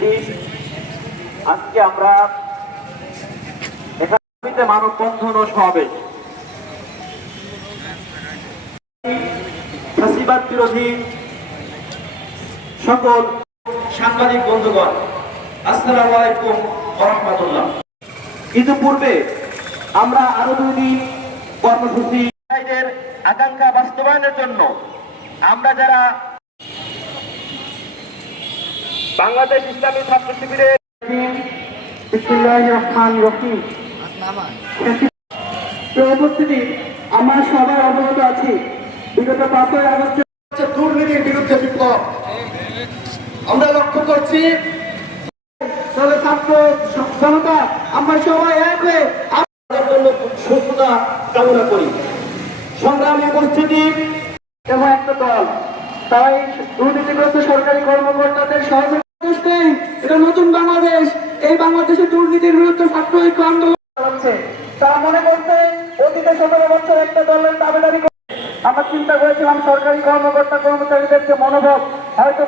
উপস্থিতি। আজকে আমরা এখানে মানববন্ধন ও সমাবেশ, ফ্যাসিবাদ বিরোধী সকল সাংবাদিক বন্ধুগণ, আসসালামু আলাইকুম ওয়া রাহমাতুল্লাহ। ইতিপূর্বে আমরা আরো 2 দিন কর্মসূচি আকাঙ্ক্ষা বাস্তবায়নের জন্য আমরা যারা বাংলাদেশ ইসলামী ছাত্র শিবিরের উপস্থিতি, আমরা সবাই অবগত আছি বিগত 5ই আগস্ট দুর্নীতির বিরুদ্ধে বিপ্লব আমরা লক্ষ্য করছি। তাহলে ছাত্র জনতা আমরা সবাই এক হয়ে আপনাদের জন্য সুস্থতা কামনা করি। সংগ্রামী উপস্থিতি, এবং একটা দল তাই দুর্নীতিগ্রস্ত সরকারি কর্মকর্তাদের সহযোগিতা, এটা নতুন বাংলাদেশ। এই বাংলাদেশে দুর্নীতির বিরুদ্ধে ছাত্র ঐক্য আন্দোলন চলছে। তারা মনে করছে অতীতে 17 বছর একটা দলের দাবিদারি। আমরা চিন্তা করেছিলাম সরকারি কর্মকর্তা কর্মচারীদের যে মনোভাব হয়তো